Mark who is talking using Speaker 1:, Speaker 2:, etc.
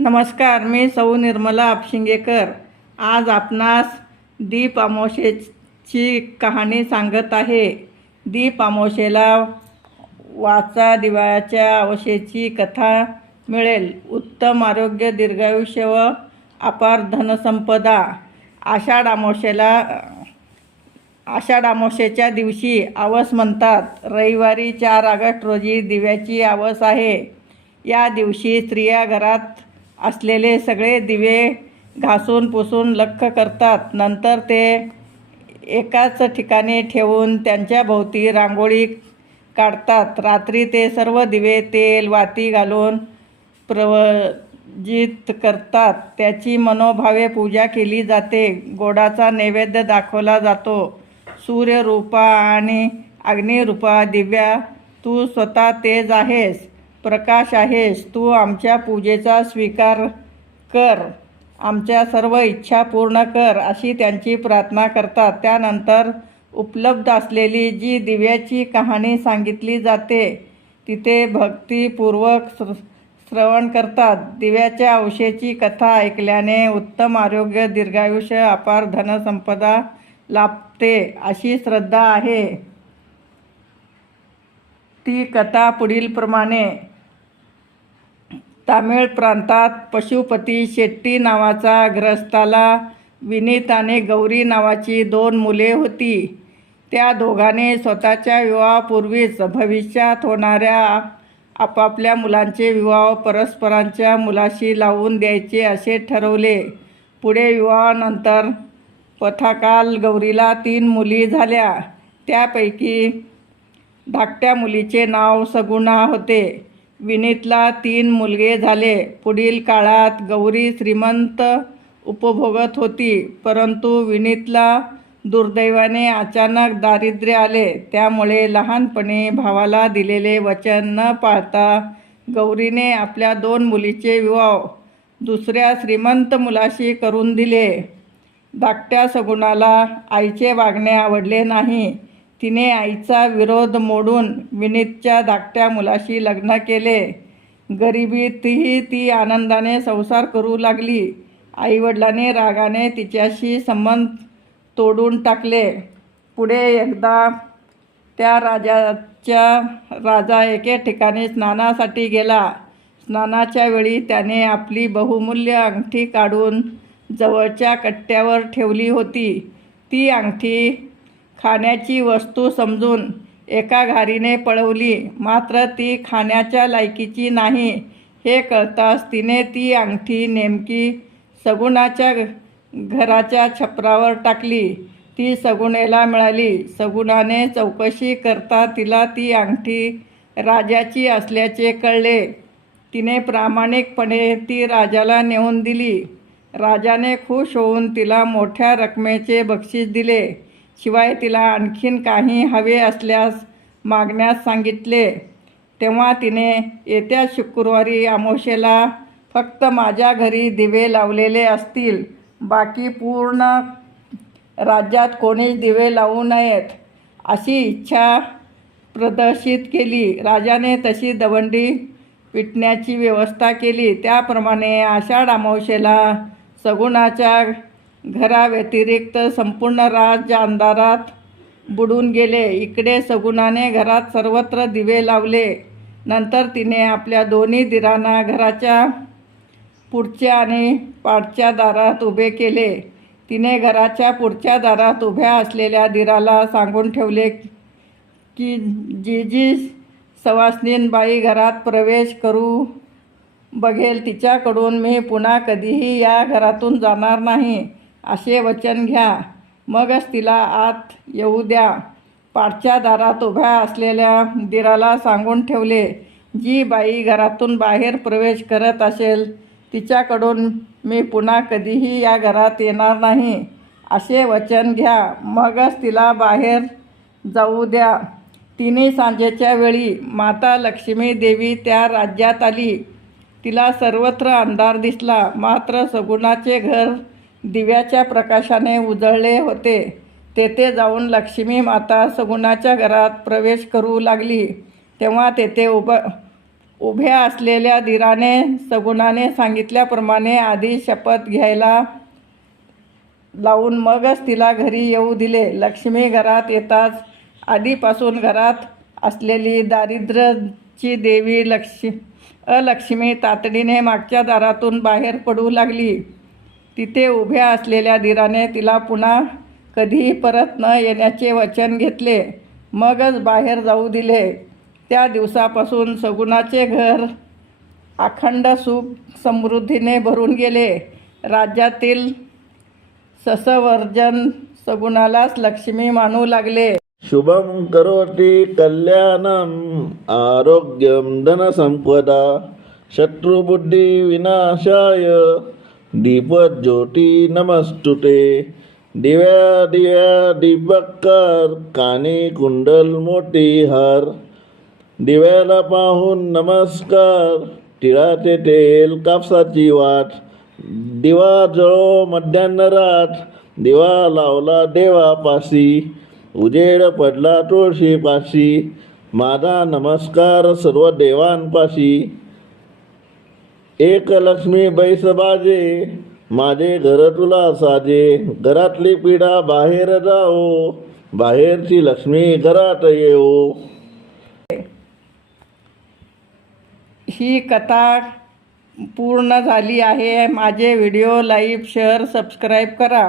Speaker 1: नमस्कार मी सौ निर्मला आपशिंगेकर. आज आपणास दीप अमावस्येची कहाणी सांगत आहे. दीप अमावस्येला वाचा दिवाळ्याच्या अवशेची कथा मिळेल. उत्तम आरोग्य दीर्घायुष्य व अपार धनसंपदा. आषाढ अमावस्येला आषाढ अमावस्येच्या दिवशी आवस म्हणतात. रविवारी चार ऑगस्ट रोजी दिव्याची आवस आहे. या दिवशी स्त्रिया घरात असलेले सगळे दिवे घासून पुसून लख्ख करतात. नंतर ते एकाच ठिकाणी ठेवून त्यांच्याभोवती रांगोळी काढतात. रात्री ते सर्व दिवे तेल वाती घालून प्रवजित करतात. त्याची मनोभावे पूजा केली जाते. गोडाचा नैवेद्य दाखवला जातो. सूर्यरूपा आणि अग्निरूपा दिव्या तू स्वतः तेज आहेस. प्रकाश आहेस तू आमच्या पूजेचा स्वीकार कर. आमच्या सर्व इच्छा पूर्ण कर अशी त्यांची प्रार्थना करतात. त्यानंतर उपलब्ध असलेली जी दिव्याची कहाणी सांगितली जाते तिथे भक्तीपूर्वक श्र श्रवण करतात. दिव्याच्या औषेची कथा ऐकल्याने उत्तम आरोग्य दीर्घायुष्य अपार धनसंपदा लाभते अशी श्रद्धा आहे. ती कथा पुढीलप्रमाणे तामिळ प्रांतात पशुपती शेट्टी नावाचा ग्रस्ताला विनीत आणि गौरी नावाची दोन मुले होती. त्या दोघांनी स्वतःच्या विवाहापूर्वीच भविष्यात होणाऱ्या आपापल्या मुलांचे विवाह परस्परांच्या मुलाशी लावून द्यायचे असे ठरवले. पुढे विवाहानंतर पथाकाल गौरीला तीन मुली झाल्या. त्यापैकी धाकट्या मुलीचे नाव सगुणा होते. विनीतला तीन मुलगे झाले. पुढील काळात गौरी श्रीमंत उपभोगत होती. परंतु विनीतला दुर्दैवाने अचानक दारिद्र्य आले. त्यामुळे लहानपणी भावाला दिलेले वचन न पाळता गौरीने आपल्या दोन मुलीचे विवाह दुसऱ्या श्रीमंत मुलाशी करून दिले. धाकट्या सगुणाला आईचे वागणे आवडले नाही. तिने आईचा विरोध मोडून विनीतच्या धाकट्या मुलाशी लग्न केले. गरिबीतही ती आनंदाने संसार करू लागली. आईवडिलांनी रागाने तिच्याशी संबंध तोडून टाकले. पुढे एकदा त्या राजाच्या राजा एके ठिकाणी स्नानासाठी गेला. स्नानाच्या वेळी त्याने आपली बहुमूल्य अंगठी काढून जवळच्या कट्ट्यावर ठेवली होती. ती अंगठी खाण्याची वस्तू समजून एका घारीने पळवली. मात्र ती खाण्याच्या लायकीची नाही. हे कळताच तिने ती अंगठी नेमकी सगुणाच्या घराच्या छपरावर टाकली. ती सगुणेला मिळाली. सगुणाने चौकशी करता तिला ती अंगठी राजाची असल्याचे कळले. तिने प्रामाणिकपणे ती राजाला नेऊन दिली. राजाने खुश होऊन तिला मोठ्या रकमेचे बक्षीस दिले. शिवाय तिला आणखीन काही हवे असल्यास मागण्यास सांगितले. तेव्हा तिने येत्या शुक्रवारी अमावशेला फक्त माझ्या घरी दिवे लावलेले असतील. बाकी पूर्ण राज्यात कोणीच दिवे लावू नयेत. अशी इच्छा प्रदर्शित केली. राजाने तशी दवंडी पिटण्याची व्यवस्था केली. त्याप्रमाणे आषाढ अमावशेला सगुणाच्या घराव्यतिरिक्त संपूर्ण राज्य अंधारात बुडून गेले. इकडे सगुणाने घरात सर्वत्र दिवे लावले. नंतर तिने आपल्या दोन्ही दिरांना घराच्या पुढच्या आणि पाठच्या दारात उभे केले. तिने घराच्या पुढच्या दारात उभ्या असलेल्या दिराला सांगून ठेवले की जी जी सवासनीनबाई घरात प्रवेश करू बघेल. तिच्याकडून मी पुन्हा कधीही या घरातून जाणार नाही. असे वचन घ्या. मगच तिला आत येऊ द्या. पाठच्या दारात उभ्या असलेल्या दिराला सांगून ठेवले जी बाई घरातून बाहेर प्रवेश करत असेल तिच्याकडून मी पुन्हा कधीही या घरात येणार नाही. असे वचन घ्या. मगच तिला बाहेर जाऊ द्या. तिने सांजेच्या वेळी माता लक्ष्मी देवी त्या राज्यात आली. तिला सर्वत्र अंधार दिसला. मात्र सगुणाचे घर दिव्याच्या प्रकाशाने उजळले होते. तेथे जाऊन लक्ष्मी माता सगुणाच्या घरात प्रवेश करू लागली. तेव्हा तेथे उभं उभ्या असलेल्या धीराने सगुणाने सांगितल्याप्रमाणे आधी शपथ घ्यायला लावून मगच तिला घरी येऊ दिले. लक्ष्मी घरात येताच आधीपासून घरात असलेली दारिद्र्याची देवी लक्ष्मी अलक्ष्मी तातडीने मागच्या दारातून बाहेर पडू लागली. तिथे उभ्या असलेल्या धीराने तिला पुन्हा कधीही परत न येण्याचे वचन घेतले. मगच बाहेर जाऊ दिले. त्या दिवसापासून सगुणाचे घर अखंड सुख समृद्धीने भरून गेले. राज्यातील ससवर्जन सगुणालाच लक्ष्मी मानू लागले.
Speaker 2: शुभम करोती कल्याणम आरोग्यम धनसंपदा शत्रुबुद्धी विनाशाय दीपज्योती नमस्तुते. दिव्या दिव्या दीपकर कानी कुंडल मोठी हार. दिव्याला पाहून नमस्कार. तिळाचे तेल कापसाची वाट. दिवा जळो मध्यान्न रात. दिवा लावला देवा पाशी उजेड पडला तुळशी पाशी माझा नमस्कार सर्व देवांपाशी. एक लक्ष्मी बैस बाजे माझे घर तुला साजे. घरातली पिढा बाहेर जाओ बाहेरची लक्ष्मी घरात येऊ
Speaker 1: ही कथा पूर्ण झाली आहे. माझे व्हिडिओ लाईव्ह शेअर सबस्क्राईब करा.